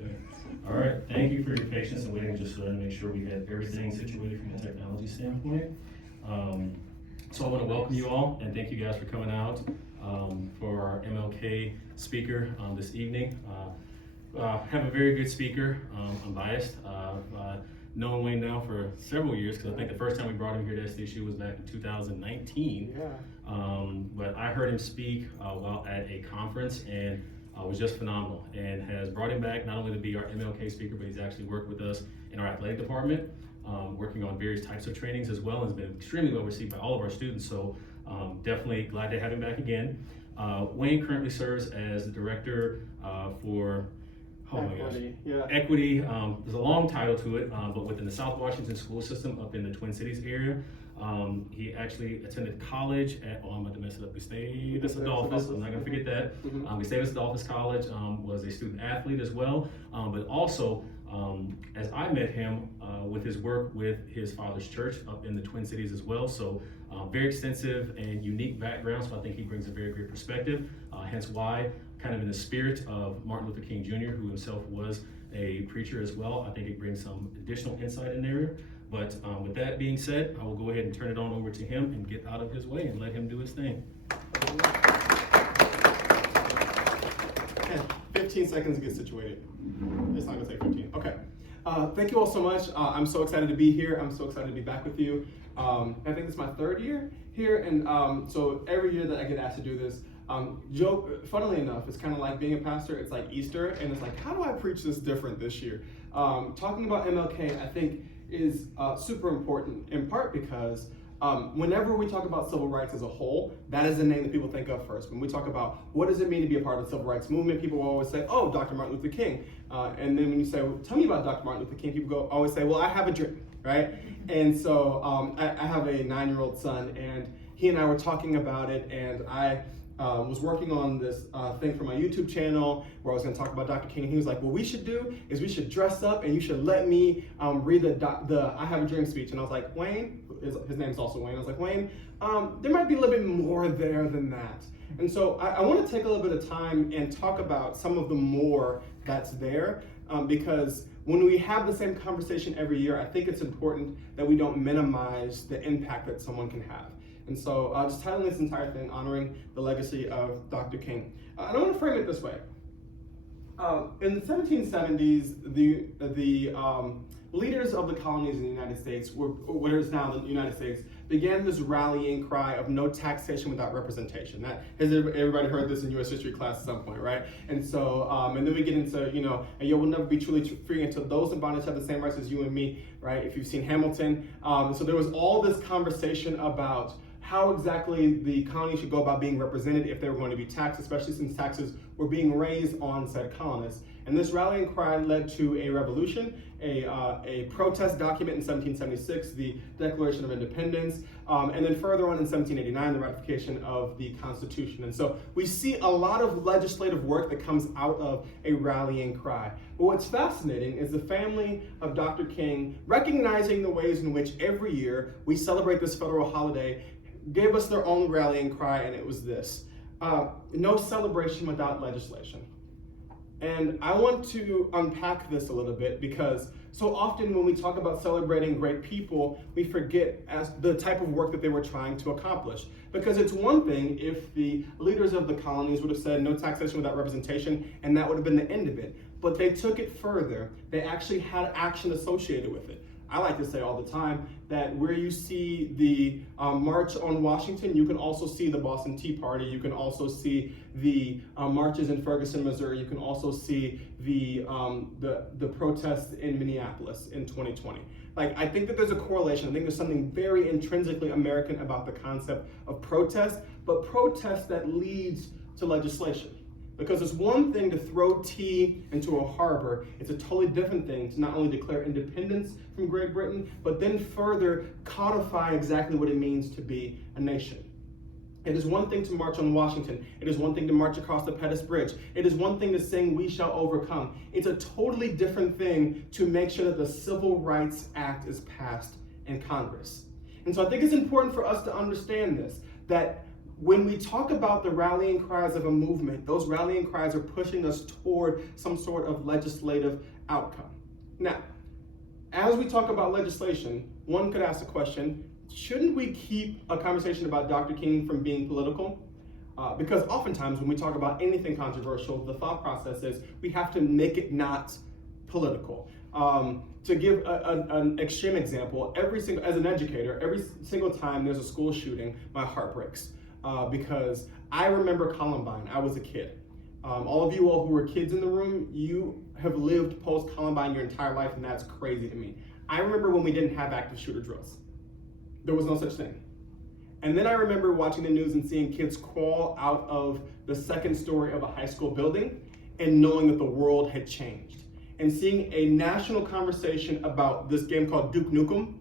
Okay. All right. Thank you for your patience and waiting just to make sure we had everything situated from a technology standpoint. So I want to welcome you all and thank you guys for coming out for our MLK speaker this evening. Have a very good speaker. I'm biased. Known Wayne now for several years because I think the first time we brought him here to SDSU was back in 2019. Yeah. But I heard him speak while at a conference and was just phenomenal and has brought him back not only to be our MLK speaker, but he's actually worked with us in our athletic department, working on various types of trainings as well, and has been extremely well received by all of our students. So definitely glad to have him back again. Wayne currently serves as the director for Equity. Yeah. Equity. There's a long title to it, but within the South Washington school system up in the Twin Cities area. He actually attended college at, I'm about to mess it up, Gustavus Adolphus, I'm not gonna forget that. Gustavus Adolphus College, was a student athlete as well, but also, as I met him with his work with his father's church up in the Twin Cities as well. So very extensive and unique background, so I think he brings a very great perspective, hence why, kind of in the spirit of Martin Luther King Jr., who himself was a preacher as well, I think it brings some additional insight in there. But with that being said, I will go ahead and turn it on over to him and get out of his way and let him do his thing. 15 seconds to get situated. It's not gonna take 15. Okay. Thank you all so much. I'm so excited to be here. I'm so excited to be back with you. I think this is my third year here, and so every year that I get asked to do this, funnily enough, it's kind of like being a pastor. It's like Easter, and it's like, how do I preach this different this year? Talking about MLK, I think, is super important, in part because whenever we talk about civil rights as a whole, that is the name that people think of first. When we talk about what does it mean to be a part of the civil rights movement, people will always say, oh, Dr. Martin Luther King. And then when you say, well, tell me about Dr. Martin Luther King, people always say, well, I have a dream, right? And so I have a 9-year-old son, and he and I were talking about it, and I was working on this thing for my YouTube channel where I was going to talk about Dr. King. And he was like, what we should do is we should dress up and you should let me read the I Have a Dream speech. And I was like, Wayne, his name's also Wayne. I was like, Wayne, there might be a little bit more there than that. And so I want to take a little bit of time and talk about some of the more that's there because when we have the same conversation every year, I think it's important that we don't minimize the impact that someone can have. And so just titling this entire thing, honoring the legacy of Dr. King. I want to frame it this way. In the 1770s, the leaders of the colonies in the United States, what is now the United States, began this rallying cry of no taxation without representation. Has everybody heard this in U.S. history class at some point, right? And so, and then we get into, and you will never be truly free until those in bondage have the same rights as you and me, right? If you've seen Hamilton. So there was all this conversation about how exactly the colony should go about being represented if they were going to be taxed, especially since taxes were being raised on said colonists. And this rallying cry led to a revolution, a protest document in 1776, the Declaration of Independence, and then further on in 1789, the ratification of the Constitution. And so we see a lot of legislative work that comes out of a rallying cry. But what's fascinating is the family of Dr. King, recognizing the ways in which every year we celebrate this federal holiday, gave us their own rallying cry, and it was this: no celebration without legislation. And I want to unpack this a little bit because so often when we talk about celebrating great people, we forget as the type of work that they were trying to accomplish. Because it's one thing if the leaders of the colonies would have said no taxation without representation, and that would have been the end of it. But they took it further. They actually had action associated with it. I like to say all the time that where you see the March on Washington, you can also see the Boston Tea Party. You can also see the marches in Ferguson, Missouri. You can also see the protests in Minneapolis in 2020. Like, I think that there's a correlation. I think there's something very intrinsically American about the concept of protest, but protest that leads to legislation. Because it's one thing to throw tea into a harbor, it's a totally different thing to not only declare independence from Great Britain, but then further codify exactly what it means to be a nation. It is one thing to march on Washington. It is one thing to march across the Pettus Bridge. It is one thing to sing, "We shall overcome." It's a totally different thing to make sure that the Civil Rights Act is passed in Congress. And so I think it's important for us to understand this, that when we talk about the rallying cries of a movement, those rallying cries are pushing us toward some sort of legislative outcome. Now, as we talk about legislation, one could ask the question, shouldn't we keep a conversation about Dr. King from being political? Because oftentimes when we talk about anything controversial, the thought process is we have to make it not political. To give an extreme example, as an educator, every single time there's a school shooting, my heart breaks. Because I remember Columbine. I was a kid. All of you all who were kids in the room, you have lived post-Columbine your entire life, and that's crazy to me. I remember when we didn't have active shooter drills. There was no such thing. And then I remember watching the news and seeing kids crawl out of the second story of a high school building and knowing that the world had changed. And seeing a national conversation about this game called Duke Nukem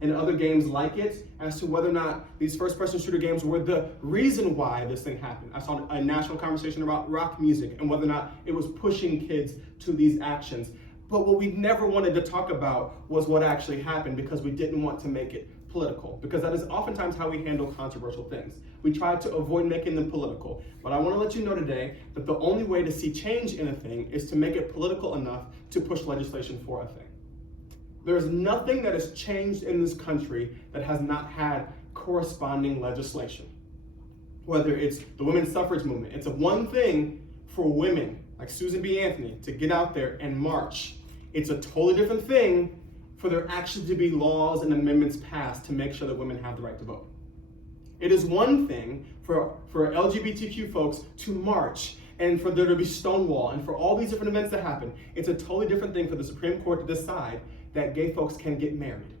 and other games like it as to whether or not these first-person shooter games were the reason why this thing happened. I saw a national conversation about rock music and whether or not it was pushing kids to these actions. But what we never wanted to talk about was what actually happened, because we didn't want to make it political, because that is oftentimes how we handle controversial things. We try to avoid making them political. But I want to let you know today that the only way to see change in a thing is to make it political enough to push legislation for a thing. There is nothing that has changed in this country that has not had corresponding legislation. Whether it's the women's suffrage movement, it's one thing for women like Susan B. Anthony to get out there and march. It's a totally different thing for there actually to be laws and amendments passed to make sure that women have the right to vote. It is one thing for LGBTQ folks to march and for there to be Stonewall and for all these different events that happen. It's a totally different thing for the Supreme Court to decide that gay folks can get married.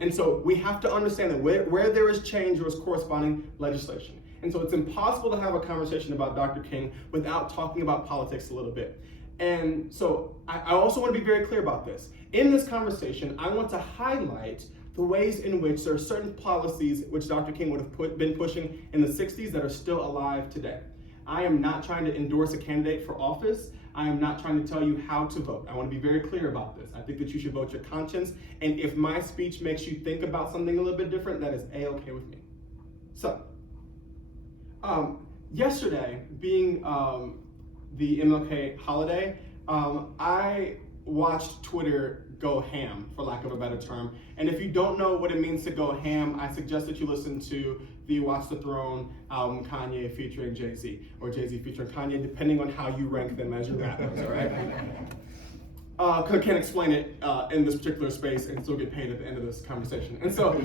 And so we have to understand that where there is change, there is corresponding legislation. And so it's impossible to have a conversation about Dr. King without talking about politics a little bit. And so I also want to be very clear about this. In this conversation, I want to highlight the ways in which there are certain policies which Dr. King would have been pushing in the 60s that are still alive today. I am not trying to endorse a candidate for office. I am not trying to tell you how to vote. I want to be very clear about this. I think that you should vote your conscience. And if my speech makes you think about something a little bit different, that is A-okay with me. So, yesterday, being the MLK holiday, I watched Twitter go ham, for lack of a better term. And if you don't know what it means to go ham, I suggest that you listen to the Watch the Throne album, Kanye featuring Jay-Z, or Jay-Z featuring Kanye, depending on how you rank them as your rappers, all right? Because I can't explain it in this particular space and still get paid at the end of this conversation. And so,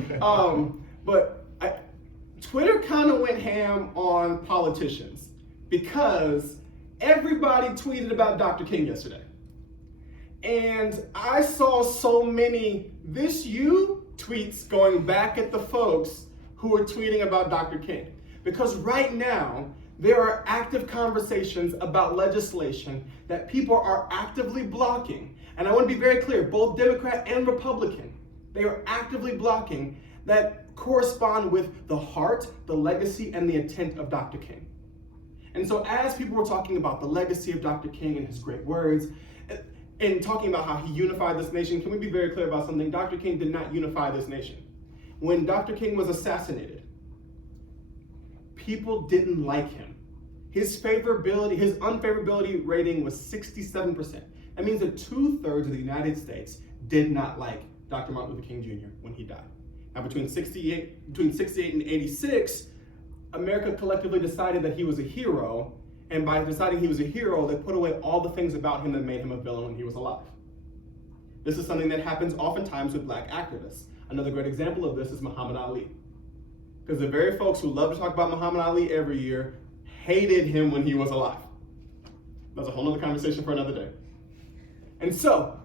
Twitter kind of went ham on politicians because everybody tweeted about Dr. King yesterday. And I saw so many "this you" tweets going back at the folks who were tweeting about Dr. King. Because right now, there are active conversations about legislation that people are actively blocking. And I want to be very clear, both Democrat and Republican, they are actively blocking that correspond with the heart, the legacy, and the intent of Dr. King. And so as people were talking about the legacy of Dr. King and his great words, and talking about how he unified this nation, can we be very clear about something? Dr. King did not unify this nation. When Dr. King was assassinated, people didn't like him. His unfavorability rating was 67%. That means that 2/3 of the United States did not like Dr. Martin Luther King Jr. when he died. Now between 68 and 86, America collectively decided that he was a hero, and by deciding he was a hero, they put away all the things about him that made him a villain when he was alive. This is something that happens oftentimes with black activists. Another great example of this is Muhammad Ali. Because the very folks who love to talk about Muhammad Ali every year hated him when he was alive. That's a whole other conversation for another day. And so,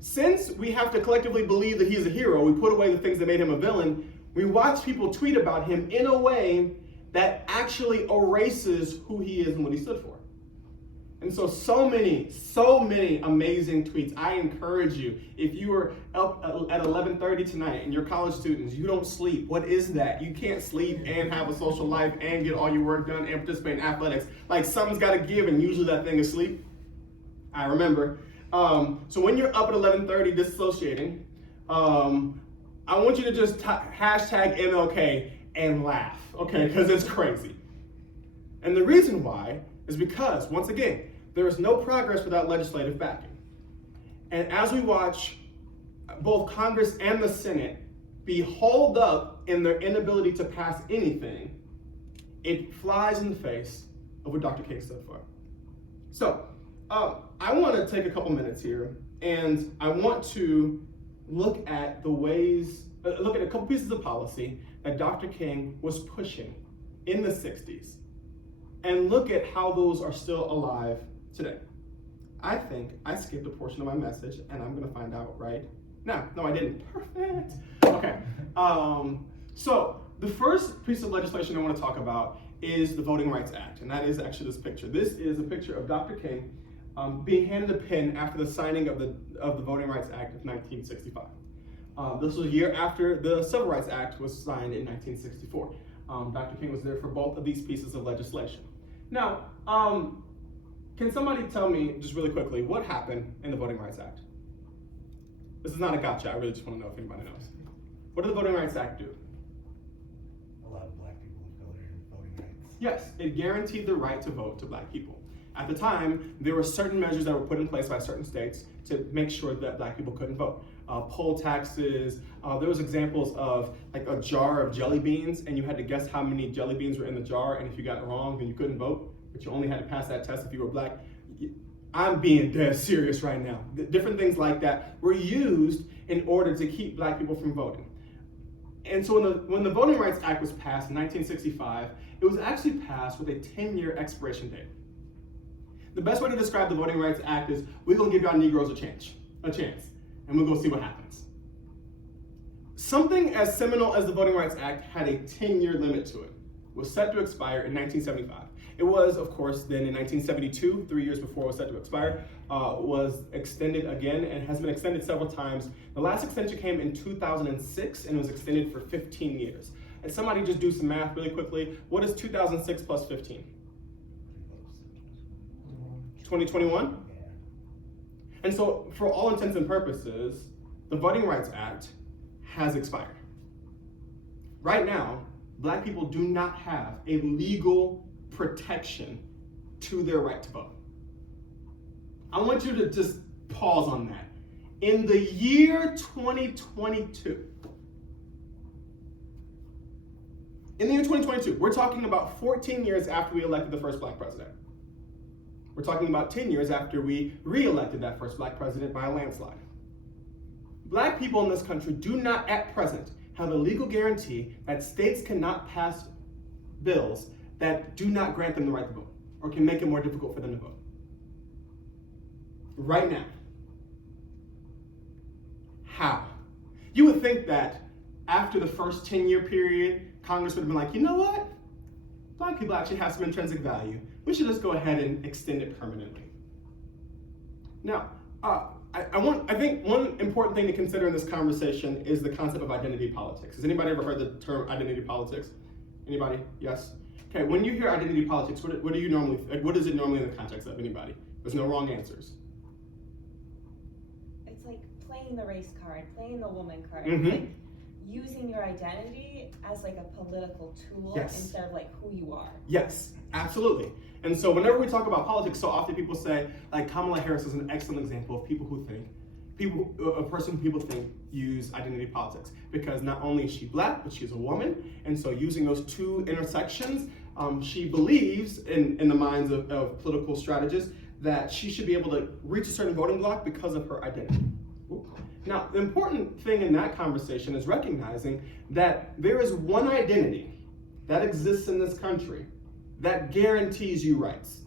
since we have to collectively believe that he's a hero, we put away the things that made him a villain, we watch people tweet about him in a way that actually erases who he is and what he stood for. And so many amazing tweets. I encourage you, if you are up at 11:30 tonight and you're college students, you don't sleep. What is that? You can't sleep and have a social life and get all your work done and participate in athletics. Like something's got to give, and usually that thing is sleep. I remember. So when you're up at 11:30 disassociating, I want you to just hashtag MLK and laugh, okay, because it's crazy. And the reason why is because, once again, there is no progress without legislative backing. And as we watch both Congress and the Senate be holed up in their inability to pass anything, it flies in the face of what Dr. King stood for. So, I want to take a couple minutes here, and I want to look at a couple pieces of policy that Dr. King was pushing in the 60s, and look at how those are still alive today. I think I skipped a portion of my message, and I'm going to find out right now. No, I didn't. Perfect. Okay. So the first piece of legislation I want to talk about is the Voting Rights Act, and that is actually this picture. This is a picture of Dr. King being handed a pen after the signing of the Voting Rights Act of 1965. This was a year after the Civil Rights Act was signed in 1964. Dr. King was there for both of these pieces of legislation. Now, can somebody tell me, just really quickly, what happened in the Voting Rights Act? This is not a gotcha, I really just want to know if anybody knows. What did the Voting Rights Act do? Allow black people of color voting rights. Yes, it guaranteed the right to vote to black people. At the time, there were certain measures that were put in place by certain states to make sure that black people couldn't vote. Poll taxes, there was examples of like a jar of jelly beans, and you had to guess how many jelly beans were in the jar, and if you got it wrong, then you couldn't vote, but you only had to pass that test if you were black. I'm being dead serious right now. Different things like that were used in order to keep black people from voting. And so when the Voting Rights Act was passed in 1965, it was actually passed with a 10-year expiration date. The best way to describe the Voting Rights Act is, we're gonna give y'all Negroes a chance, and we're gonna see what happens. Something as seminal as the Voting Rights Act had a 10-year limit to it. It was set to expire in 1975. It was, of course, then in 1972, 3 years before it was set to expire, was extended again and has been extended several times. The last extension came in 2006 and was extended for 15 years. And somebody just do some math really quickly. What is 2006 plus 15? 2021? Yeah. And so, for all intents and purposes, the Voting Rights Act has expired. Right now, black people do not have a legal protection to their right to vote. I want you to just pause on that. In the year 2022, we're talking about 14 years after we elected the first black president. We're talking about 10 years after we re-elected that first black president by a landslide. Black people in this country do not at present have a legal guarantee that states cannot pass bills that do not grant them the right to vote or can make it more difficult for them to vote. Right now. How? You would think that after the first 10-year period, Congress would have been like, you know what? Black people actually have some intrinsic value. We should just go ahead and extend it permanently. Now, I think one important thing to consider in this conversation is the concept of identity politics. Has anybody ever heard the term identity politics? Anybody? Yes? Okay, when you hear identity politics, what do you normally, what is it normally in the context of? Anybody? There's no wrong answers. It's like playing the race card, playing the woman card. Mm-hmm. Like using your identity as like a political tool instead of like who you are. Yes, absolutely. And so whenever we talk about politics, so often people say, like Kamala Harris is an excellent example of a person who people think use identity politics, because not only is she black, but she's a woman. And so using those two intersections, she believes in the minds of political strategists that she should be able to reach a certain voting bloc because of her identity. Now, the important thing in that conversation is recognizing that there is one identity that exists in this country that guarantees you rights.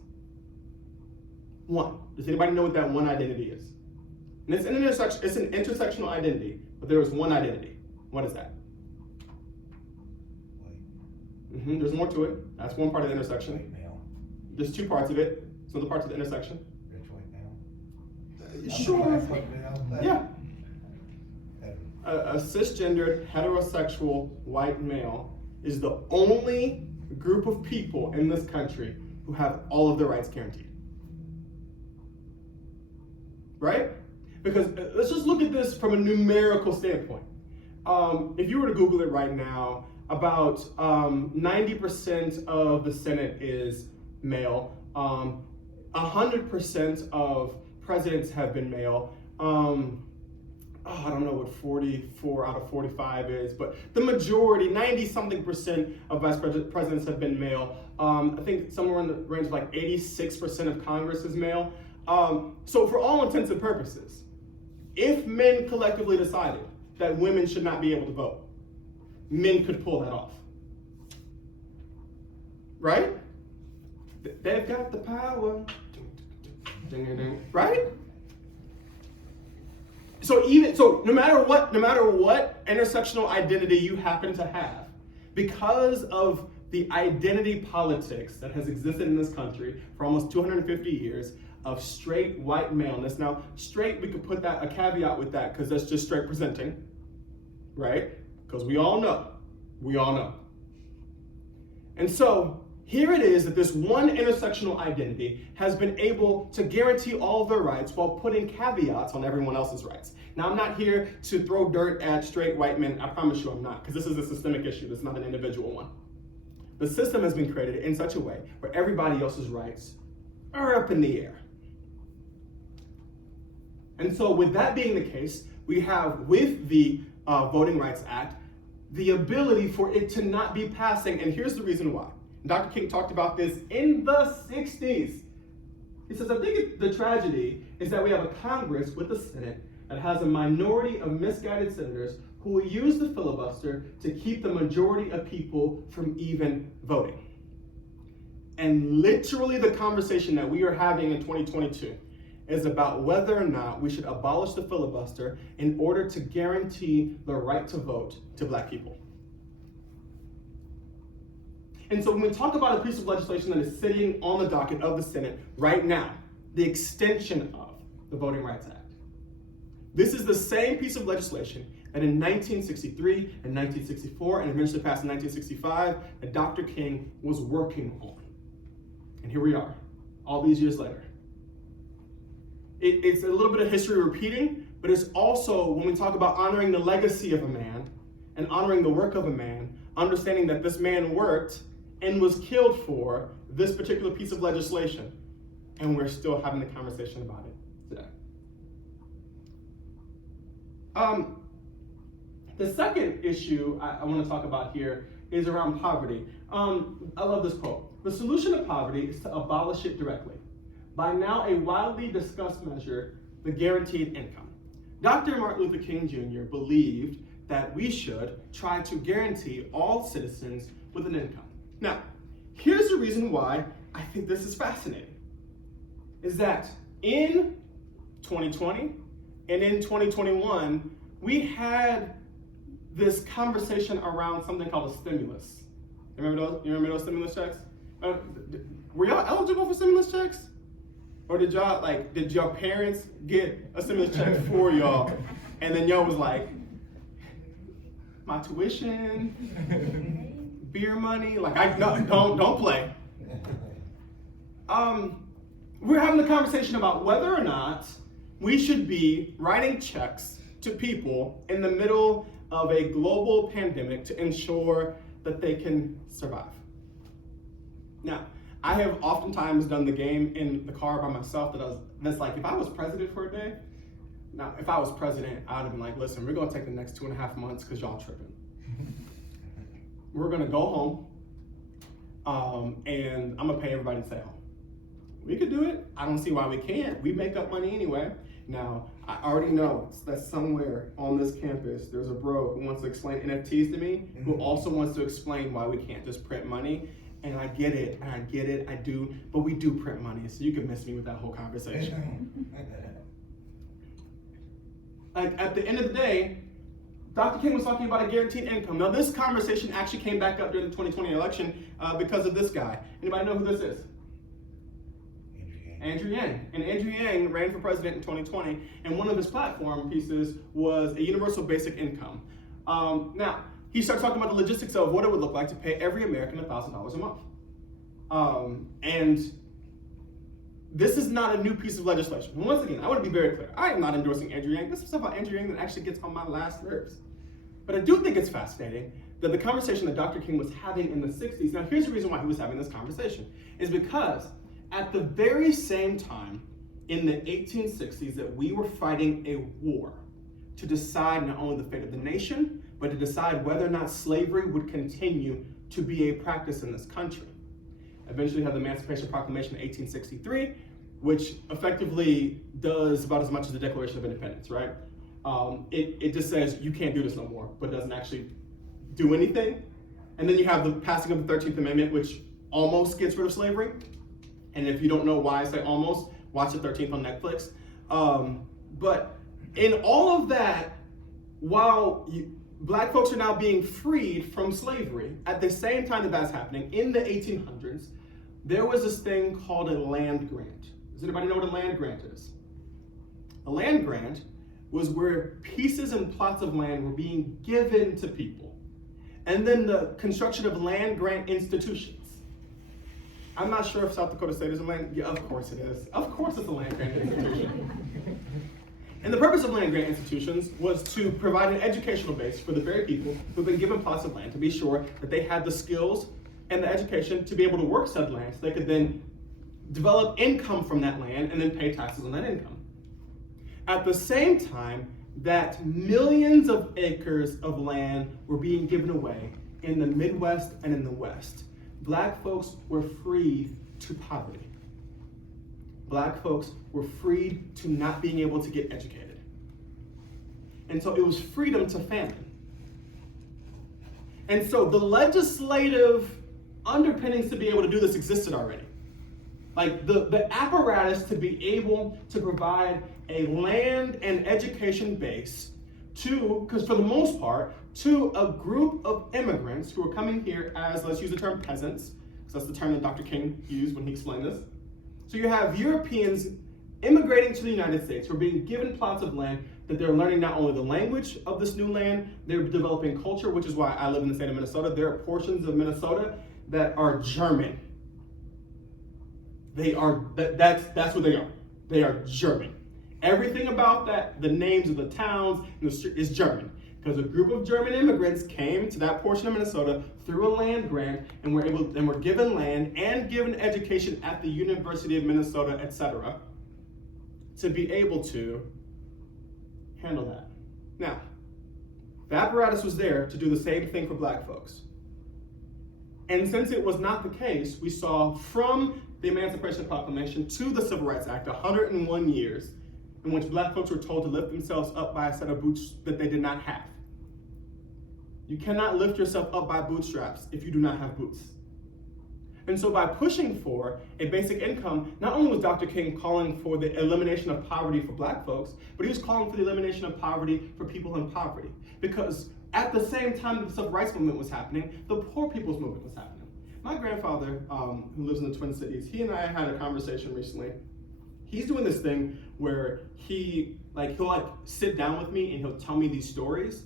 One. Does anybody know what that one identity is? And it's an intersectional identity, but there is one identity. What is that? White. There's more to it. That's one part of the intersection. White male. There's two parts of it. Some other parts of the intersection. Rich white male. Sure. White male. Yeah. A cisgendered, heterosexual, white male is the only group of people in this country who have all of their rights guaranteed. Right? Because let's just look at this from a numerical standpoint. If you were to Google it right now, about 90% of the Senate is male. 100% of presidents have been male. I don't know what 44 out of 45 is, but the majority, 90-something% of vice presidents have been male. I think somewhere in the range of like 86% of Congress is male. So for all intents and purposes, if men collectively decided that women should not be able to vote, men could pull that off. Right? They've got the power. Right? So no matter what intersectional identity you happen to have, because of the identity politics that has existed in this country for almost 250 years of straight white maleness. Now, straight, we could put that a caveat with that because that's just straight presenting, right? Because we all know. And so here it is that this one intersectional identity has been able to guarantee all their rights while putting caveats on everyone else's rights. Now, I'm not here to throw dirt at straight white men. I promise you I'm not, because this is a systemic issue. This is not an individual one. The system has been created in such a way where everybody else's rights are up in the air. And so with that being the case, we have with the Voting Rights Act, the ability for it to not be passing. And here's the reason why. Dr. King talked about this in the 60s. He says, I think the tragedy is that we have a Congress with a Senate that has a minority of misguided senators who will use the filibuster to keep the majority of people from even voting. And literally the conversation that we are having in 2022 is about whether or not we should abolish the filibuster in order to guarantee the right to vote to Black people. And so when we talk about a piece of legislation that is sitting on the docket of the Senate right now, the extension of the Voting Rights Act, this is the same piece of legislation that in 1963 and 1964 and eventually passed in 1965 that Dr. King was working on. And here we are, all these years later. It's a little bit of history repeating, but it's also, when we talk about honoring the legacy of a man and honoring the work of a man, understanding that this man worked and was killed for this particular piece of legislation. And we're still having the conversation about it today. The second issue I want to talk about here is around poverty. I love this quote. The solution to poverty is to abolish it directly. By now a widely discussed measure, the guaranteed income. Dr. Martin Luther King Jr. believed that we should try to guarantee all citizens with an income. Now, here's the reason why I think this is fascinating, is that in 2020 and in 2021, we had this conversation around something called a stimulus. You remember those stimulus checks? Were y'all eligible for stimulus checks? Or did your parents get a stimulus check for y'all? And then y'all was like, my tuition, beer money, don't play. We're having a conversation about whether or not we should be writing checks to people in the middle of a global pandemic to ensure that they can survive. Now, I have oftentimes done the game in the car by myself that's like, if I was president for a day, now if I was president, I would have been like, listen, we're gonna take the next 2.5 months because y'all tripping. We're gonna go home, and I'm gonna pay everybody to stay home. We could do it. I don't see why we can't. We make up money anyway. Now, I already know that somewhere on this campus, there's a bro who wants to explain NFTs to me, who also wants to explain why we can't just print money. And I get it, I do, but we do print money, so you can miss me with that whole conversation. Like, at the end of the day, Dr. King was talking about a guaranteed income. Now, this conversation actually came back up during the 2020 election because of this guy. Anybody know who this is? Andrew Yang. And Andrew Yang ran for president in 2020, and one of his platform pieces was a universal basic income. Now, he started talking about the logistics of what it would look like to pay every American $1,000 a month. And this is not a new piece of legislation. And once again, I want to be very clear. I am not endorsing Andrew Yang. This is stuff about Andrew Yang that actually gets on my last nerves. But I do think it's fascinating that the conversation that Dr. King was having in the 60s, now here's the reason why he was having this conversation, is because at the very same time in the 1860s that we were fighting a war to decide not only the fate of the nation, but to decide whether or not slavery would continue to be a practice in this country. Eventually, you have the Emancipation Proclamation of 1863, which effectively does about as much as the Declaration of Independence, right? It just says you can't do this no more, but doesn't actually do anything. And then you have the passing of the 13th Amendment, which almost gets rid of slavery. And if you don't know why I say almost, watch the 13th on Netflix. But in all of that, while Black folks are now being freed from slavery, at the same time that that's happening, in the 1800s, there was this thing called a land grant. Does anybody know what a land grant is? A land grant was where pieces and plots of land were being given to people. And then the construction of land grant institutions. I'm not sure if South Dakota State is a land, yeah, of course it is. Of course it's a land grant institution. And the purpose of land grant institutions was to provide an educational base for the very people who've been given plots of land to be sure that they had the skills and the education to be able to work said land so they could then develop income from that land and then pay taxes on that income. At the same time that millions of acres of land were being given away in the Midwest and in the West, Black folks were freed to poverty. Black folks were freed to not being able to get educated. And so it was freedom to famine. And so the legislative underpinnings to be able to do this existed already. Like the apparatus to be able to provide a land and education base to, because for the most part, to a group of immigrants who are coming here as, let's use the term peasants, because that's the term that Dr. King used when he explained this. So you have Europeans immigrating to the United States who are being given plots of land that they're learning not only the language of this new land, they're developing culture, which is why I live in the state of Minnesota. There are portions of Minnesota that are German. They are, that's what they are. They are German. Everything about that, the names of the towns and the street is German. Because a group of German immigrants came to that portion of Minnesota through a land grant and were given land and given education at the University of Minnesota, etc., to be able to handle that. Now, the apparatus was there to do the same thing for Black folks. And since it was not the case, we saw from the Emancipation Proclamation to the Civil Rights Act 101 years in which Black folks were told to lift themselves up by a set of boots that they did not have. You cannot lift yourself up by bootstraps if you do not have boots. And so by pushing for a basic income, not only was Dr. King calling for the elimination of poverty for Black folks, but he was calling for the elimination of poverty for people in poverty. Because at the same time the Civil Rights Movement was happening, the Poor People's Movement was happening. My grandfather, who lives in the Twin Cities, he and I had a conversation recently. He's doing this thing where he'll sit down with me and he'll tell me these stories.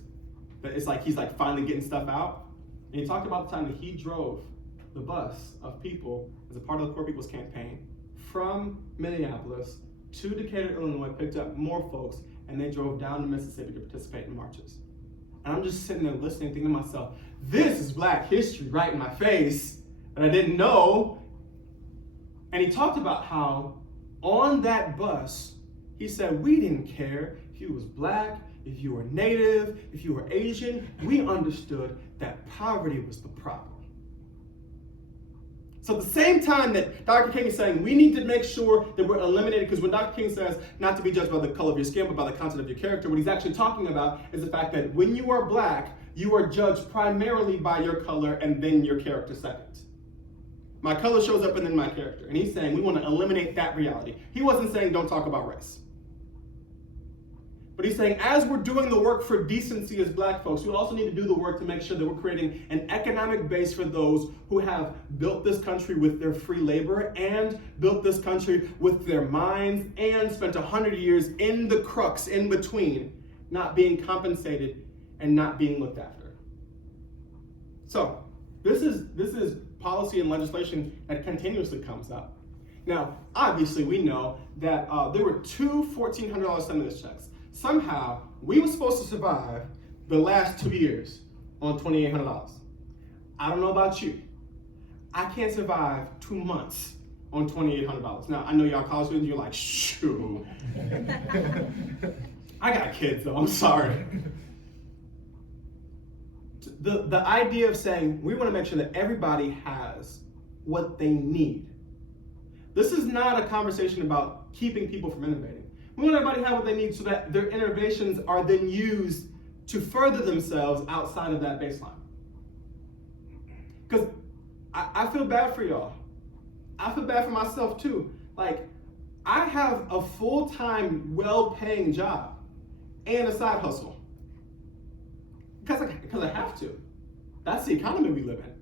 But it's like he's finally getting stuff out. And he talked about the time that he drove the bus of people as a part of the Poor People's Campaign from Minneapolis to Decatur, Illinois, picked up more folks, and they drove down to Mississippi to participate in marches. And I'm just sitting there listening, thinking to myself, this is Black history right in my face that I didn't know. And he talked about how on that bus, he said, we didn't care if you was Black, if you were Native, if you were Asian, we understood that poverty was the problem. So at the same time that Dr. King is saying we need to make sure that we're eliminated, because when Dr. King says not to be judged by the color of your skin, but by the content of your character, what he's actually talking about is the fact that when you are Black, you are judged primarily by your color and then your character second. My color shows up and then my character. And he's saying we want to eliminate that reality. He wasn't saying don't talk about race. But he's saying as we're doing the work for decency as Black folks, we also need to do the work to make sure that we're creating an economic base for those who have built this country with their free labor and built this country with their minds and spent 100 years in the crux in between, not being compensated and not being looked after. So this is policy and legislation that continuously comes up. Now, obviously we know that there were two $1,400 stimulus checks. Somehow, we were supposed to survive the last 2 years on $2,800. I don't know about you. I can't survive 2 months on $2,800. Now, I know y'all college students, you're like, shoot. I got kids though, I'm sorry. The idea of saying we want to make sure that everybody has what they need. This is not a conversation about keeping people from innovating. We want everybody to have what they need so that their innovations are then used to further themselves outside of that baseline. Because I feel bad for y'all. I feel bad for myself too. Like, I have a full-time, well-paying job and a side hustle. Because I have to. That's the economy we live in.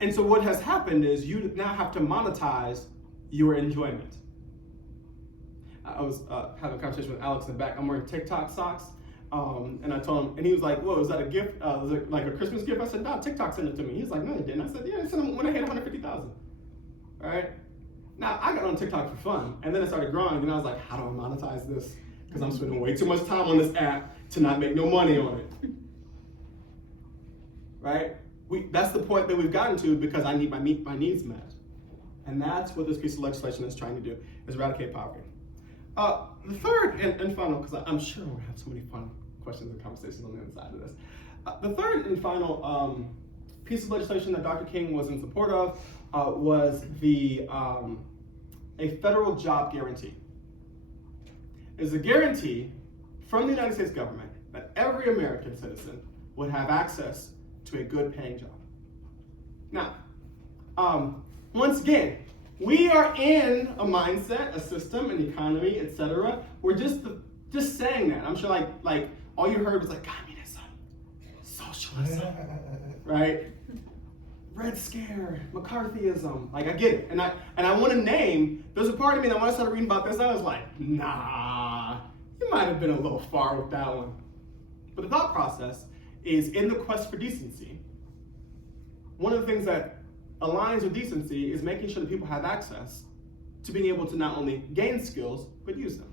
And so what has happened is you now have to monetize your enjoyment. I was having a conversation with Alex in the back. I'm wearing TikTok socks. And I told him, and he was like, "Whoa, was that a gift? Was it like a Christmas gift?" I said, "No, TikTok sent it to me." He's like, "No, it didn't." I said, "Yeah, it sent them when I hit 150,000. All right. Now I got on TikTok for fun, and then it started growing, and I was like, "How do I monetize this? Because I'm spending way too much time on this app to not make no money on it." Right? That's the point that we've gotten to because I need my needs met, and that's what this piece of legislation is trying to do: is eradicate poverty. The third and final, because I'm sure we'll have so many fun questions and conversations on the other side of this. The third and final piece of legislation that Dr. King was in support of was a federal job guarantee. It's a guarantee from the United States government that every American citizen would have access to a good paying job. Now, once again, we are in a mindset, a system, an economy, etc. We're just saying that. I'm sure like all you heard was like communism, socialism, right? Red Scare, McCarthyism. Like I get it, and I want to name. There's a part of me that when I started reading about this, I was like, nah, you might have been a little far with that one. But the thought process is in the quest for decency. One of the things that aligns with decency is making sure that people have access to being able to not only gain skills, but use them.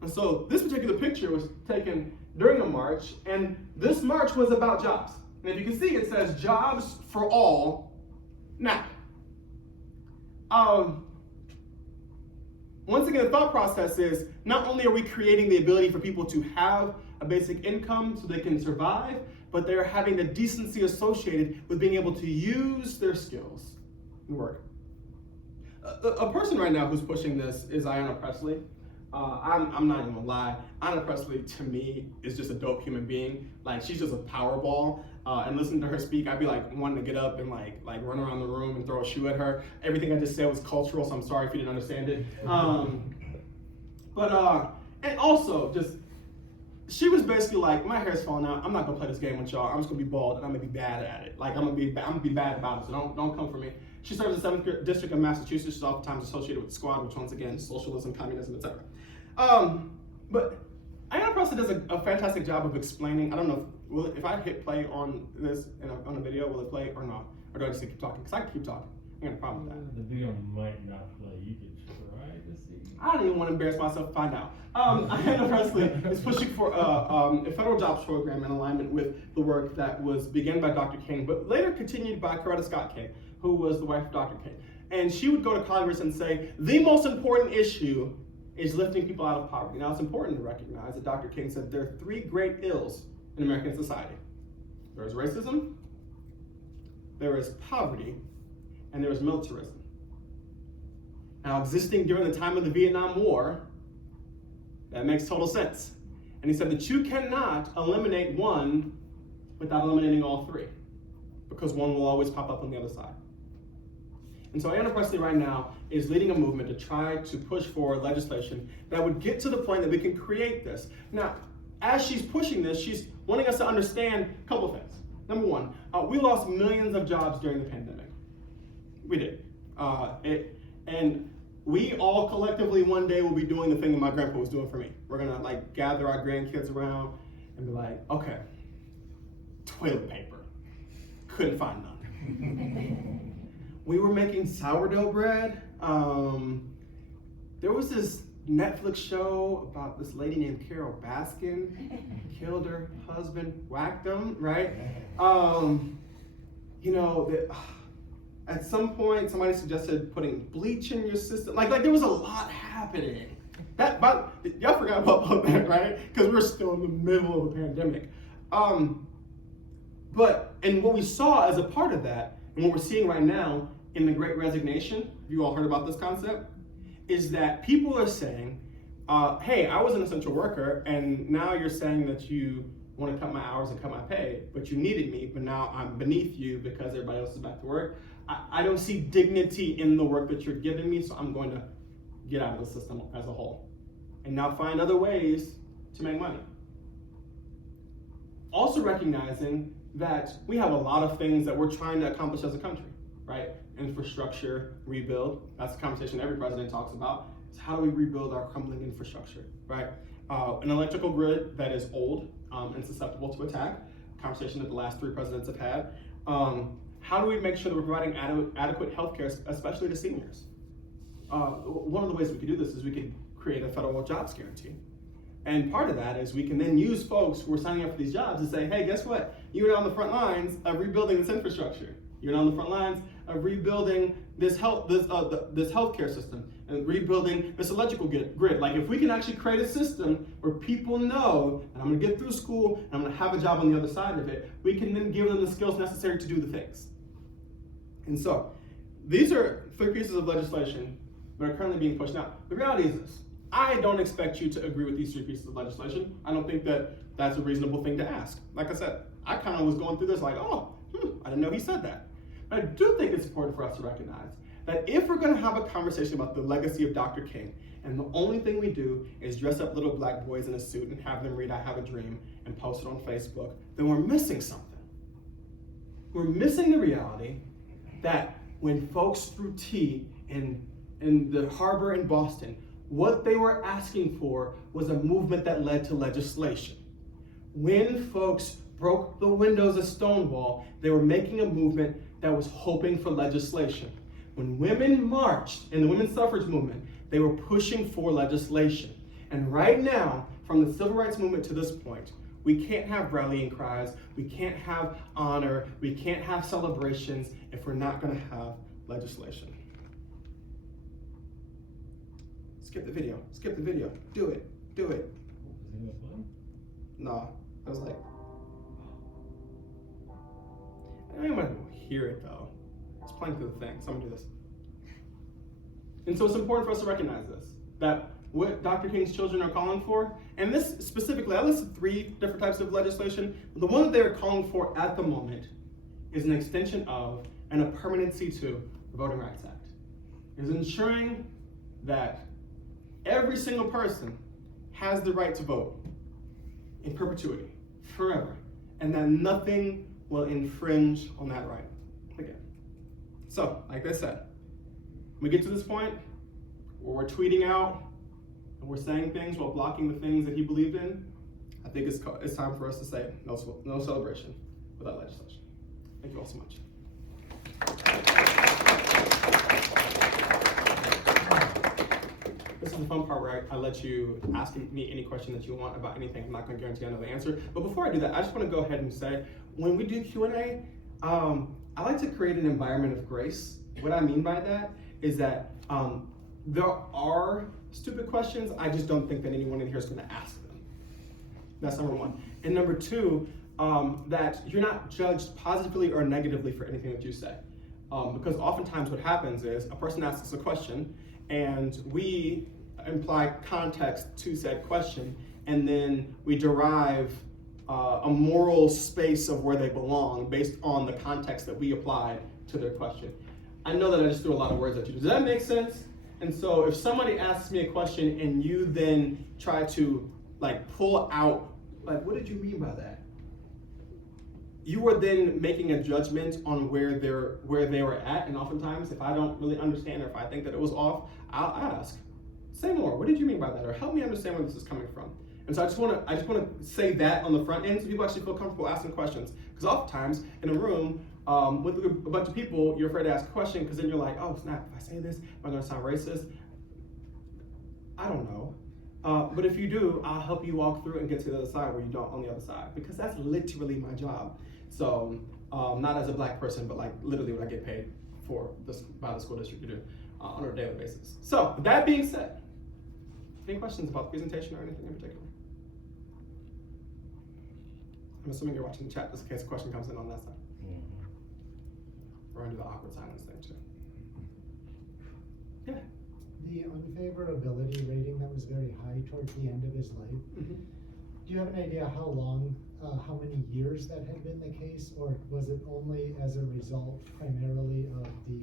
And so this particular picture was taken during a march, and this march was about jobs. And if you can see, it says jobs for all now. Once again, the thought process is not only are we creating the ability for people to have a basic income so they can survive, but they're having the decency associated with being able to use their skills and work. A person right now who's pushing this is Ayanna Pressley. I'm not even gonna lie. Ayanna Pressley, to me, is just a dope human being. Like, she's just a powerball. And listening to her speak, I'd be like wanting to get up and like run around the room and throw a shoe at her. Everything I just said was cultural, so I'm sorry if you didn't understand it. And also just, she was basically like, my hair's falling out. I'm not gonna play this game with y'all. I'm just gonna be bald and I'm gonna be bad at it. Like I'm gonna be bad about it. So don't come for me. She serves the 7th District of Massachusetts. She's oftentimes associated with the Squad, which once again, socialism, communism, etc. But Ayanna Pressley does a fantastic job of explaining. I don't know if I hit play on this on a video, will it play or not? Or do I just keep talking? Because I can keep talking. I got a problem with that. The video might not play. You can try to see. I don't even want to embarrass myself to find out. Ayanna Pressley is pushing for a federal jobs program in alignment with the work that was begun by Dr. King, but later continued by Coretta Scott King, who was the wife of Dr. King. And she would go to Congress and say, the most important issue is lifting people out of poverty. Now, it's important to recognize that Dr. King said there are 3 great ills in American society. There is racism, there is poverty, and there is militarism. Now, existing during the time of the Vietnam War, that makes total sense. And he said that you cannot eliminate one without eliminating all 3, because one will always pop up on the other side. And so Ayanna Pressley right now is leading a movement to try to push for legislation that would get to the point that we can create this. Now, as she's pushing this, she's wanting us to understand a couple of things. Number one, we lost millions of jobs during the pandemic. We did. And we all collectively one day will be doing the thing that my grandpa was doing for me. We're gonna like gather our grandkids around and be like, okay, toilet paper. Couldn't find none. We were making sourdough bread. There was this Netflix show about this lady named Carol Baskin, killed her husband, whacked him, right? At some point, somebody suggested putting bleach in your system. Like there was a lot happening. Y'all forgot about that, right? Because we're still in the middle of a pandemic. And what we saw as a part of that, and what we're seeing right now in the Great Resignation, you all heard about this concept, is that people are saying, hey, I was an essential worker, and now you're saying that you want to cut my hours and cut my pay, but you needed me, but now I'm beneath you because everybody else is back to work. I don't see dignity in the work that you're giving me, so I'm going to get out of the system as a whole and now find other ways to make money. Also recognizing that we have a lot of things that we're trying to accomplish as a country, right? Infrastructure rebuild, that's the conversation every president talks about. Is how do we rebuild our crumbling infrastructure, right? An electrical grid that is old and susceptible to attack, a conversation that the last 3 presidents have had. How do we make sure that we're providing adequate health care, especially to seniors? One of the ways we could do this is we could create a federal jobs guarantee. And part of that is we can then use folks who are signing up for these jobs and say, hey, guess what? You're on the front lines of rebuilding this infrastructure. You're on the front lines of rebuilding this healthcare system and rebuilding this electrical grid. Like if we can actually create a system where people know that I'm gonna get through school and I'm gonna have a job on the other side of it, we can then give them the skills necessary to do the things. And so these are 3 pieces of legislation that are currently being pushed out. The reality is this: I don't expect you to agree with these 3 pieces of legislation. I don't think that that's a reasonable thing to ask. Like I said, I kind of was going through this like, I didn't know he said that. But I do think it's important for us to recognize that if we're going to have a conversation about the legacy of Dr. King, and the only thing we do is dress up little black boys in a suit and have them read I Have a Dream and post it on Facebook, then we're missing something. We're missing the reality that when folks threw tea in the harbor in Boston, what they were asking for was a movement that led to legislation. When folks broke the windows of Stonewall, they were making a movement that was hoping for legislation. When women marched in the women's suffrage movement, they were pushing for legislation. And right now, from the civil rights movement to this point, we can't have rallying cries, we can't have honor, we can't have celebrations if we're not going to have legislation. Skip the video. Do it. Is it funny? No, I was like, I don't want to hear it though. It's playing through the thing, so I'm gonna do this. And so it's important for us to recognize this, that what Dr. King's children are calling for, and this specifically, I listed 3 different types of legislation. The one that they're calling for at the moment is an extension of and a permanency to the Voting Rights Act. It is ensuring that every single person has the right to vote in perpetuity, forever, and that nothing will infringe on that right again. So, like I said, when we get to this point where we're tweeting out and we're saying things while blocking the things that he believed in, I think it's time for us to say no celebration without legislation. Thank you all so much. This is the fun part where I let you ask me any question that you want about anything. I'm not going to guarantee I know the answer. But before I do that, I just want to go ahead and say, when we do Q&A, I like to create an environment of grace. What I mean by that is that there are stupid questions. I just don't think that anyone in here is going to ask them. That's number 1. And number 2, that you're not judged positively or negatively for anything that you say. Because oftentimes what happens is a person asks us a question and we imply context to said question, and then we derive a moral space of where they belong based on the context that we applied to their question. I know that I just threw a lot of words at you. Does that make sense? And so if somebody asks me a question and you then try to pull out, what did you mean by that? You are then making a judgment on where they were at, and oftentimes if I don't really understand or if I think that it was off, I'll ask, say more, what did you mean by that? Or help me understand where this is coming from. And so I just want to say that on the front end so people actually feel comfortable asking questions. Because oftentimes in a room with a bunch of people, you're afraid to ask a question because then you're like, oh snap, if I say this, am I going to sound racist? I don't know. But if you do, I'll help you walk through and get to the other side where you don't on the other side, because that's literally my job. So not as a black person, but like literally what I get paid for this by the school district to do on a daily basis. So with that being said, any questions about the presentation or anything in particular? I'm assuming you're watching the chat just in case a question comes in on that side. We're gonna do the awkward silence thing too. Yeah. The unfavorability rating that was very high towards the end of his life. Mm-hmm. Do you have an idea how long, how many years that had been the case, or was it only as a result primarily of the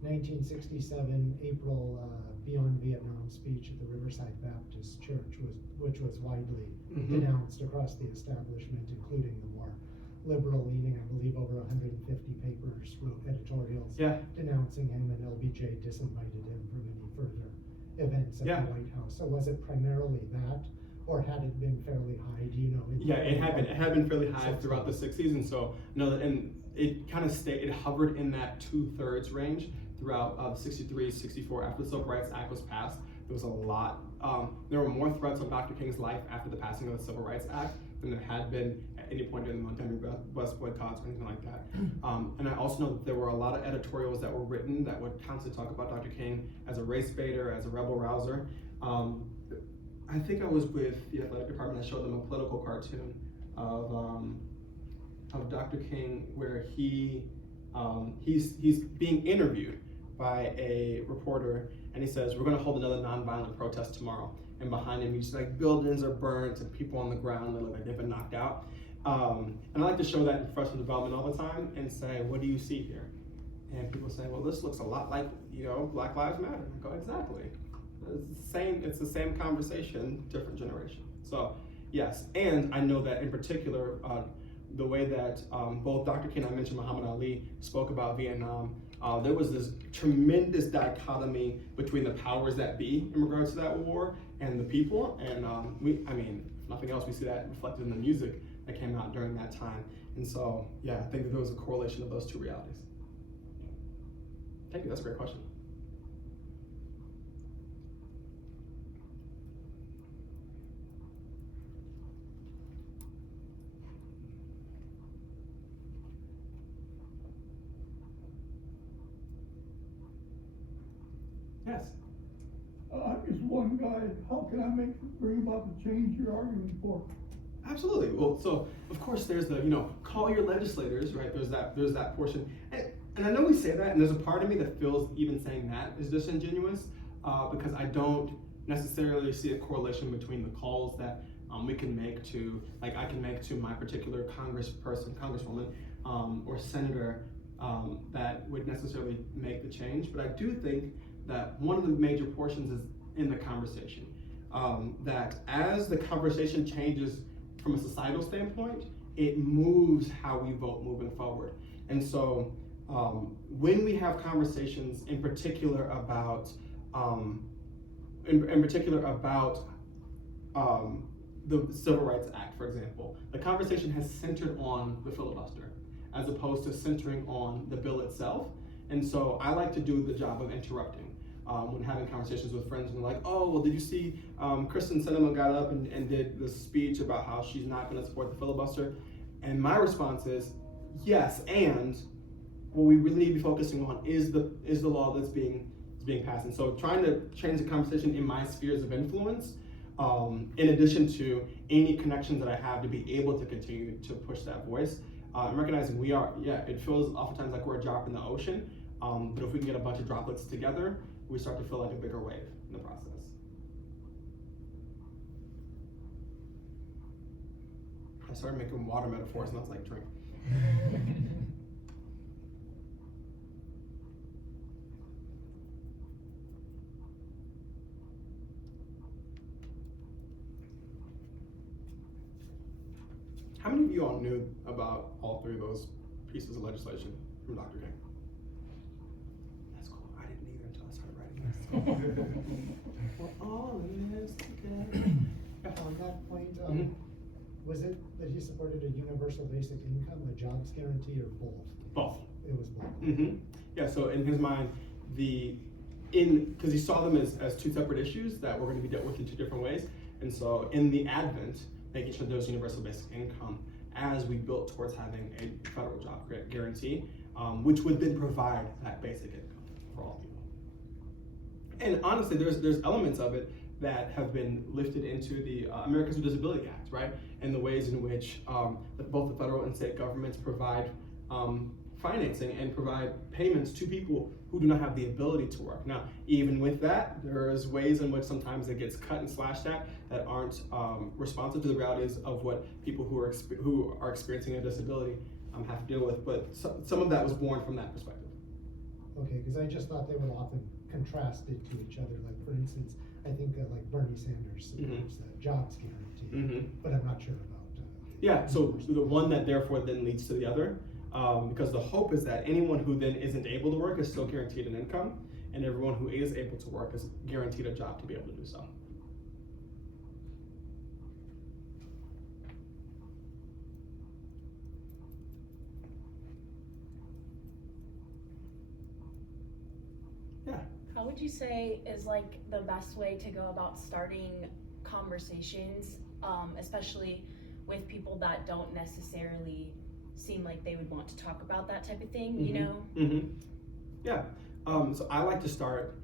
1967 April Beyond Vietnam speech at the Riverside Baptist Church, which was widely denounced across the establishment, including the more liberal leaning, I believe over 150 papers wrote editorials denouncing him, and LBJ disinvited him from any further events at the White House. So was it primarily that, or had it been fairly high? Do you know? It had been fairly high throughout the 60s, and so and it kind of it hovered in that 2/3 range throughout 63, 64. After the Civil Rights Act was passed, there was a lot. There were more threats on Dr. King's life after the passing of the Civil Rights Act than there had been at any point during the Montgomery bus boycotts or anything like that. And I also know that there were a lot of editorials that were written that would constantly talk about Dr. King as a race baiter, as a rebel rouser. I think I was with the athletic department. I showed them a political cartoon of Dr. King where he's being interviewed by a reporter, and he says, "We're going to hold another nonviolent protest tomorrow." And behind him, he's like, buildings are burnt and people on the ground that look like they've been knocked out. And I like to show that in professional development all the time and say, "What do you see here?" And people say, "Well, this looks a lot like, Black Lives Matter." I go, "Exactly. It's the same conversation, different generation." So yes, and I know that in particular, the way that both Dr. King, I mentioned Muhammad Ali, spoke about Vietnam, there was this tremendous dichotomy between the powers that be in regards to that war and the people. And if nothing else, we see that reflected in the music that came out during that time. And so, I think that there was a correlation of those two realities. Thank you, that's a great question. Yes. I'm just one guy. How can I bring about the change you're arguing for? Absolutely. Well, so of course there's the, call your legislators, right? There's that portion. And I know we say that, and there's a part of me that feels even saying that is disingenuous, because I don't necessarily see a correlation between the calls that we can make to, like I can make to my particular congresswoman, or senator that would necessarily make the change. But I do think that one of the major portions is in the conversation. That as the conversation changes from a societal standpoint, it moves how we vote moving forward. And so when we have conversations in particular about the Civil Rights Act, for example, the conversation has centered on the filibuster as opposed to centering on the bill itself. And so I like to do the job of interrupting. When having conversations with friends, and they're like, "Oh, well, did you see Kristen Sinema got up and did this speech about how she's not going to support the filibuster?" And my response is, yes, and what we really need to be focusing on is the law that's being passed. And so trying to change the conversation in my spheres of influence, in addition to any connections that I have to be able to continue to push that voice, and recognizing it feels oftentimes like we're a drop in the ocean, but if we can get a bunch of droplets together, we start to feel like a bigger wave in the process. I started making water metaphors, and I was like, drink. How many of you all knew about all three of those pieces of legislation from Dr. King? That's cool. I didn't either until I started writing this. We're all in this together. On that point, was it that he supported a universal basic income, a jobs guarantee, or both? Both. It was both. Mm-hmm. Yeah, so in his mind, the because he saw them as two separate issues that were going to be dealt with in two different ways. And so in the advent, making sure there's universal basic income as we built towards having a federal job guarantee, which would then provide that basic income for all people. And honestly, there's elements of it that have been lifted into the Americans with Disability Act, right? And the ways in which both the federal and state governments provide financing and provide payments to people who do not have the ability to work. Now, even with that, there's ways in which sometimes it gets cut and slashed at that aren't responsive to the realities of what people who are experiencing a disability have to deal with. But some of that was born from that perspective. Okay, because I just thought they were often contrasted to each other. Like, for instance, I think like Bernie Sanders supports the jobs guarantee, but I'm not sure about. Yeah, so the one that therefore then leads to the other, because the hope is that anyone who then isn't able to work is still guaranteed an income, and everyone who is able to work is guaranteed a job to be able to do so. Yeah. How would you say is like the best way to go about starting conversations, especially with people that don't necessarily seem like they would want to talk about that type of thing, you know? Yeah. So I like to start.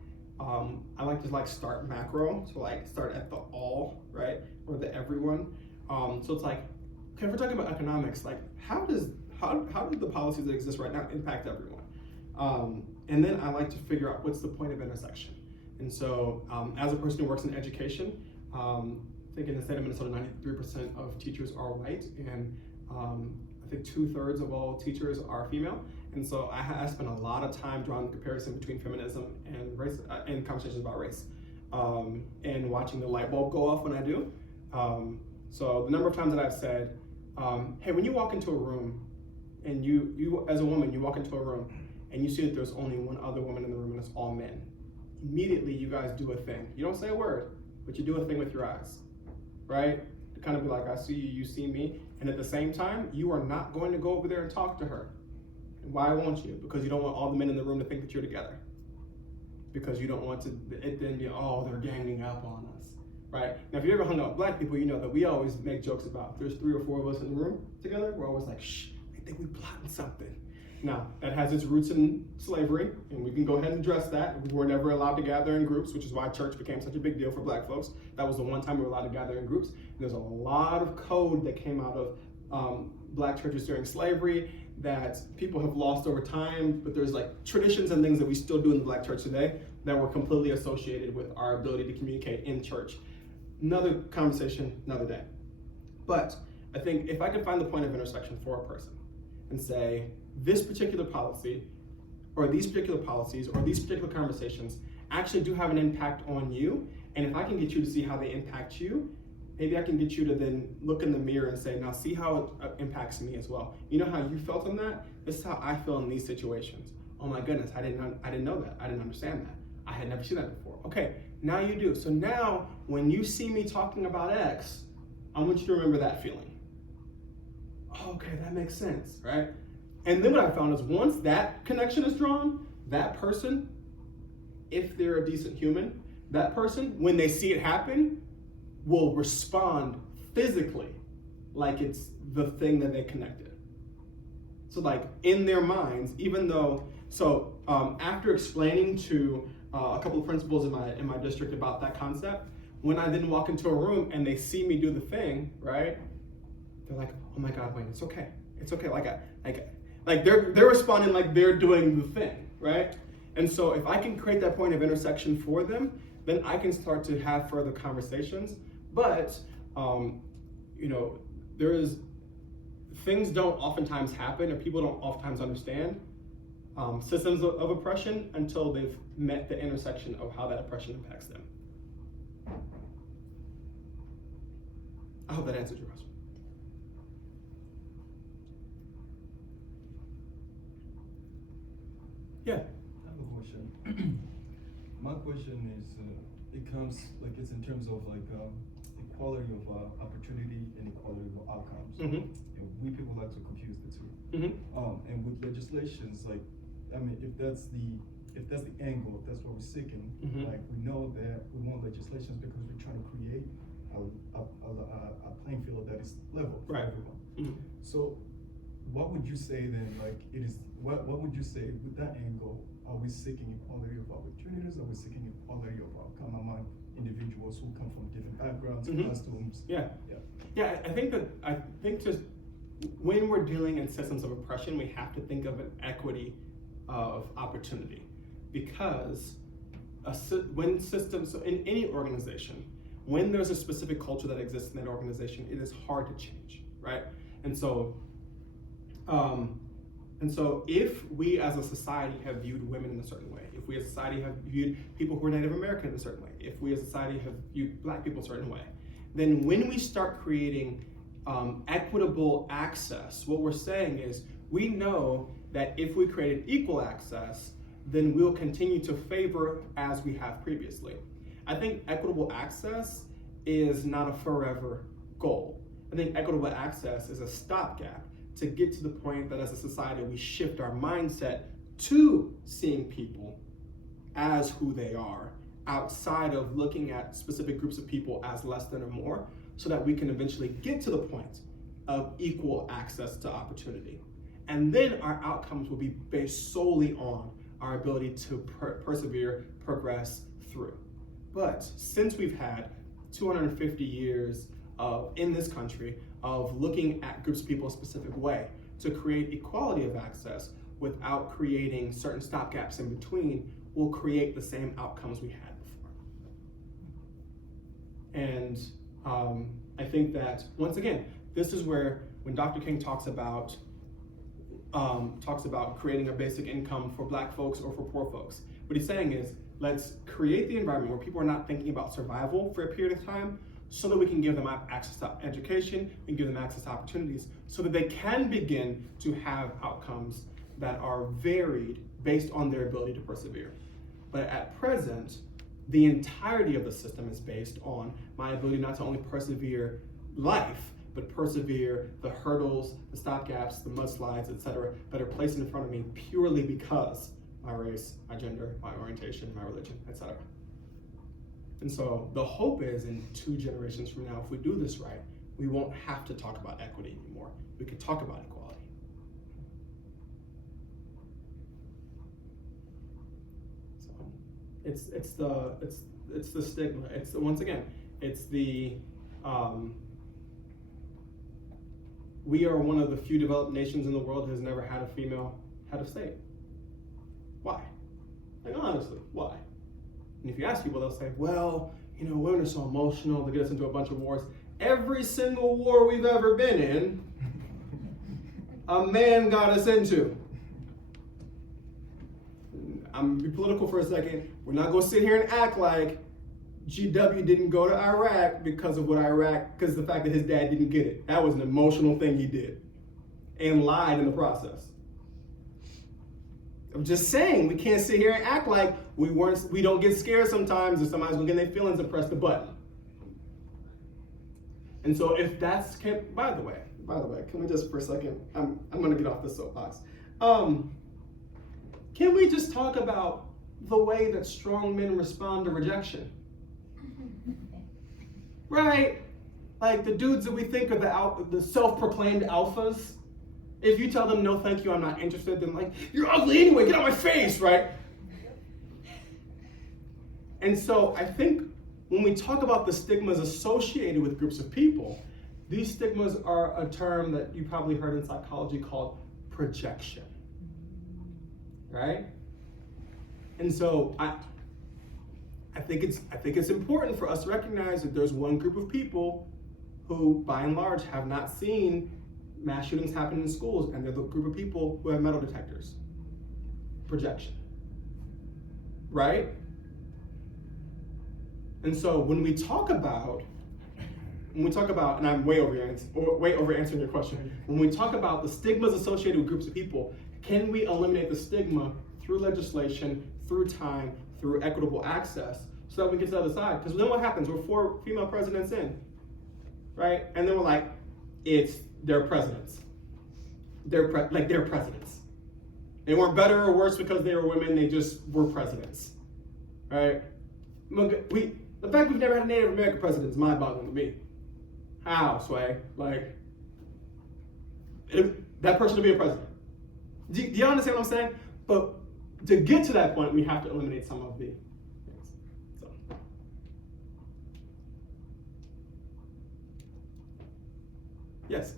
Start macro. So like start at the all, right, or the everyone. So it's like, okay, if we're talking about economics, like how do the policies that exist right now impact everyone? And then I like to figure out what's the point of intersection. And so as a person who works in education, I think in the state of Minnesota, 93% of teachers are white, and I think 2/3 of all teachers are female. And so I spend a lot of time drawing the comparison between feminism and race, and conversations about race, and watching the light bulb go off when I do. So the number of times that I've said, hey, when you walk into a room, and you as a woman, you walk into a room, and you see that there's only one other woman in the room and it's all men, immediately you guys do a thing. You don't say a word, but you do a thing with your eyes, right? To kind of be like, I see you, you see me. And at the same time, you are not going to go over there and talk to her. And why won't you? Because you don't want all the men in the room to think that you're together. Because you don't want it then be, oh, they're ganging up on us, right? Now, if you ever hung out with black people, you know that we always make jokes about, if there's 3 or 4 of us in the room together, we're always like, shh, they think we're plotting something. Now, that has its roots in slavery, and we can go ahead and address that. We were never allowed to gather in groups, which is why church became such a big deal for black folks. That was the one time we were allowed to gather in groups. And there's a lot of code that came out of black churches during slavery that people have lost over time, but there's like traditions and things that we still do in the black church today that were completely associated with our ability to communicate in church. Another conversation, another day. But I think if I could find the point of intersection for a person and say, this particular policy, or these particular policies, or these particular conversations actually do have an impact on you, and if I can get you to see how they impact you, maybe I can get you to then look in the mirror and say, now see how it impacts me as well. You know how you felt on that? This is how I feel in these situations. Oh my goodness, I didn't know that. I didn't understand that. I had never seen that before. Okay, now you do. So now, when you see me talking about X, I want you to remember that feeling. Okay, that makes sense, right? And then what I found is once that connection is drawn, that person, if they're a decent human, that person, when they see it happen, will respond physically like it's the thing that they connected. So like in their minds, even though, so after explaining to a couple of principals in my district about that concept, when I then walk into a room and they see me do the thing, right? They're like, oh my God, Wayne, it's okay. It's okay. Like they're responding like they're doing the thing, right? And so if I can create that point of intersection for them, then I can start to have further conversations. But, things don't oftentimes happen, or people don't oftentimes understand systems of oppression until they've met the intersection of how that oppression impacts them. I hope that answered your question. Yeah. I have a question. My question is, it comes like it's in terms of like equality of opportunity and equality of outcomes. Mm-hmm. And we people like to confuse the two. Mm-hmm. And with legislations, like, I mean, if that's the if that's the angle, if that's what we're seeking, Mhm. like we know that we want legislations because we're trying to create a playing field that is level for Right. everyone. Mhm. So what would you say then, like it is, what would you say with that angle, are we seeking equality of opportunities, are we seeking equality of outcome among individuals who come from different backgrounds, Mhm. costumes? Yeah. Yeah. Yeah, I think just when we're dealing in systems of oppression, we have to think of an equity of opportunity, because when systems, so in any organization, when there's a specific culture that exists in that organization, it is hard to change, right? And so if we as a society have viewed women in a certain way, if we as a society have viewed people who are Native American in a certain way, if we as a society have viewed Black people a certain way, then when we start creating equitable access, what we're saying is we know that if we created equal access, then we'll continue to favor as we have previously. I think equitable access is not a forever goal. I think equitable access is a stopgap to get to the point that as a society we shift our mindset to seeing people as who they are, outside of looking at specific groups of people as less than or more, so that we can eventually get to the point of equal access to opportunity. And then our outcomes will be based solely on our ability to persevere, progress through. But since we've had 250 years in this country of looking at groups of people a specific way to create equality of access without creating certain stopgaps in between, will create the same outcomes we had before. And I think that, once again, this is where when Dr. King talks about creating a basic income for Black folks or for poor folks, what he's saying is, let's create the environment where people are not thinking about survival for a period of time, so that we can give them access to education and give them access to opportunities, so that they can begin to have outcomes that are varied based on their ability to persevere. But at present, the entirety of the system is based on my ability not to only persevere life, but persevere the hurdles, the stopgaps, the mudslides, etc., that are placed in front of me purely because my race, my gender, my orientation, my religion, etc. And so the hope is, in 2 generations from now, if we do this right, we won't have to talk about equity anymore. We can talk about equality. So it's the stigma. Once again, it's the we are one of the few developed nations in the world that has never had a female head of state. Why? Like, honestly, why? And if you ask people, they'll say, well, women are so emotional, they get us into a bunch of wars. Every single war we've ever been in, a man got us into. I'm gonna be political for a second. We're not gonna sit here and act like GW didn't go to Iraq because of the fact that his dad didn't get it. That was an emotional thing he did, and lied in the process. I'm just saying, we can't sit here and act like we don't get scared sometimes if somebody's gonna get their feelings and press the button. And so if that's, by the way, can we just for a second, I'm gonna get off this soapbox. Can we just talk about the way that strong men respond to rejection? Right? Like the dudes that we think are the self-proclaimed alphas. If you tell them, no, thank you, I'm not interested, then like, you're ugly anyway, get out of my face, right? And so I think when we talk about the stigmas associated with groups of people, these stigmas are a term that you probably heard in psychology called projection, right? And so I think it's important for us to recognize that there's one group of people who, by and large, have not seen mass shootings happen in schools, and they're the group of people who have metal detectors. Projection, right? And so when we talk about, and I'm way over answering your question, when we talk about the stigmas associated with groups of people, can we eliminate the stigma through legislation, through time, through equitable access, so that we get to the other side? Because then what happens? We're 4 female presidents in, right? And then we're like, they're presidents. They're presidents. They weren't better or worse because they were women, they just were presidents, right? The fact we've never had a Native American president is mind-boggling to me. How, Sway? Like, that person to be a president. Do you understand what I'm saying? But to get to that point, we have to eliminate some of the things. So. Yes?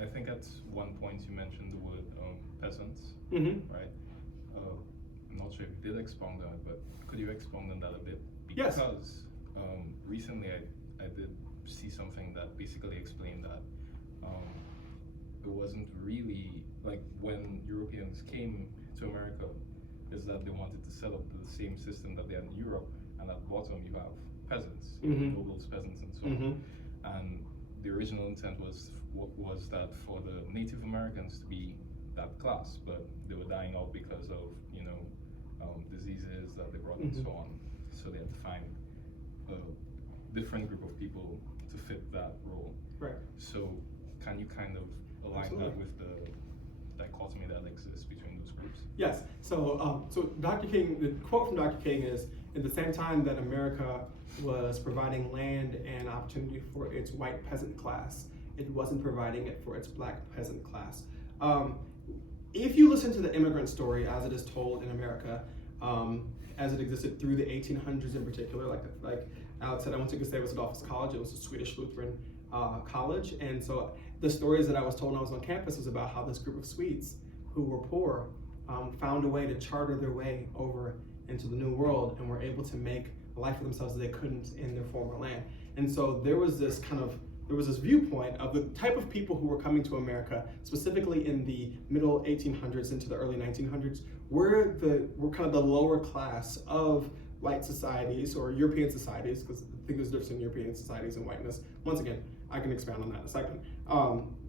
I think at one point you mentioned the word peasants, Mm-hmm. right? I'm not sure if you did expound on it, but could you expound on that a bit? Yes. Because recently I did see something that basically explained that it wasn't really, like when Europeans came to America, is that they wanted to set up the same system that they had in Europe, and at the bottom you have peasants, Mm-hmm. nobles, peasants, and so Mm-hmm. on. And the original intent was that for the Native Americans to be that class, but they were dying out because of diseases that they brought and so on. So they had to find a different group of people to fit that role. Right. So can you kind of align Absolutely. that with the dichotomy that exists between those groups? Yes. So Dr. King, the quote from Dr. King is, at the same time that America was providing land and opportunity for its white peasant class, it wasn't providing it for its black peasant class. If you listen to the immigrant story as it is told in America, as it existed through the 1800s in particular, like Alex said, I went to Gustavus Adolphus College. It was a Swedish Lutheran college, and so the stories that I was told when I was on campus was about how this group of Swedes who were poor found a way to charter their way over into the New World and were able to make a life for themselves that they couldn't in their former land. And so there was this viewpoint of the type of people who were coming to America, specifically in the middle 1800s into the early 1900s, were kind of the lower class of white societies or European societies, because I think there's a difference in European societies and whiteness. Once again, I can expound on that in a second.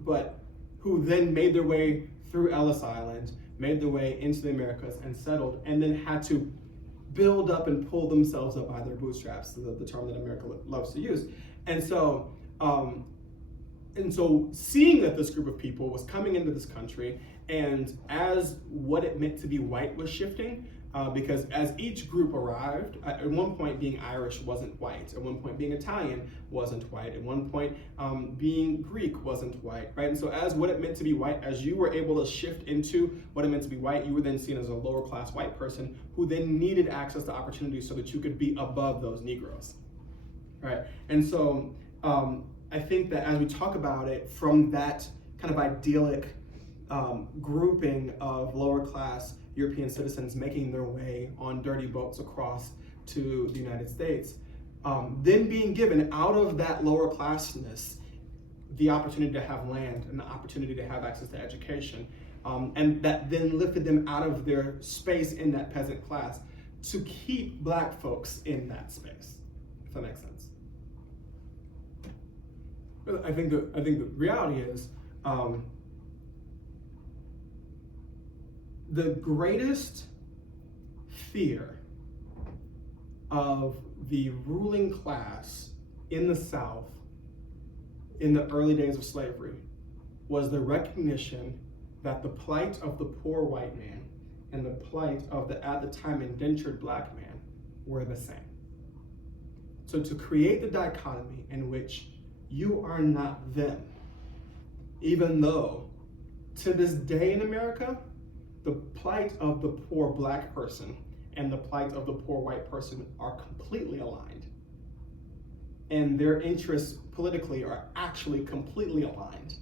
But who then made their way through Ellis Island, made their way into the Americas and settled, and then had to build up and pull themselves up by their bootstraps, the term that America loves to use. And so seeing that this group of people was coming into this country, and as what it meant to be white was shifting, because as each group arrived, at one point being Irish wasn't white, at one point being Italian wasn't white, at one point being Greek wasn't white, right? And so as what it meant to be white, as you were able to shift into what it meant to be white, you were then seen as a lower class white person who then needed access to opportunities so that you could be above those Negroes, right? And so I think that as we talk about it from that kind of idyllic grouping of lower class European citizens making their way on dirty boats across to the United States, then being given out of that lower classness the opportunity to have land and the opportunity to have access to education, and that then lifted them out of their space in that peasant class to keep black folks in that space, if that makes sense. I think the reality is the greatest fear of the ruling class in the South in the early days of slavery was the recognition that the plight of the poor white man and the plight of the at the time indentured black man were the same. So to create the dichotomy in which you are not them, even though to this day in America, the plight of the poor black person and the plight of the poor white person are completely aligned. And their interests politically are actually completely aligned.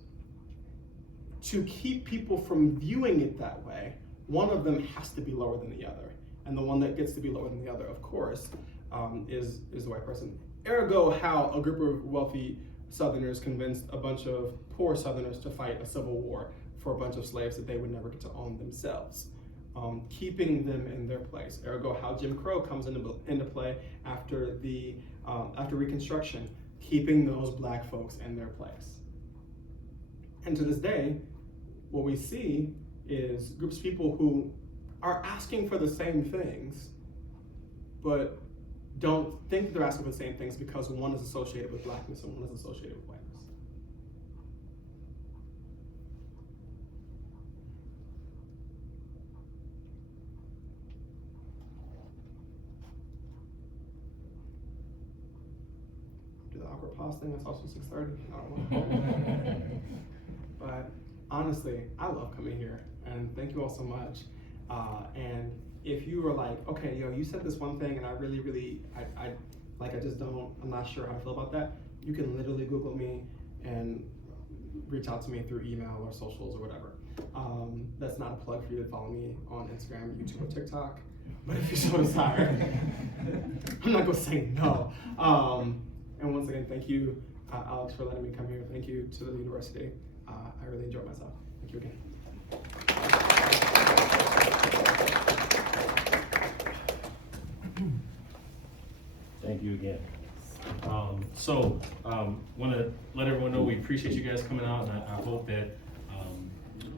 To keep people from viewing it that way, one of them has to be lower than the other. And the one that gets to be lower than the other, of course, is the white person. Ergo, how a group of wealthy Southerners convinced a bunch of poor Southerners to fight a civil war for a bunch of slaves that they would never get to own themselves, keeping them in their place. Ergo, how Jim Crow comes into play after Reconstruction, keeping those black folks in their place. And to this day, what we see is groups of people who are asking for the same things, but don't think they're asking for the same things because one is associated with blackness and one is associated with whiteness. the awkward pause thing. That's also 6:30. I don't know. But honestly, I love coming here, and thank you all so much. And if you were like, okay, yo, you said this one thing, and I really, I'm not sure how I feel about that. You can literally Google me and reach out to me through email or socials or whatever. That's not a plug for you to follow me on Instagram, YouTube, or TikTok. But if you're so desired, I'm not gonna say no. And once again, thank you, Alex, for letting me come here. Thank you to the university. I really enjoyed myself. Thank you again. Thank you again. Want to let everyone know we appreciate you guys coming out, and I hope that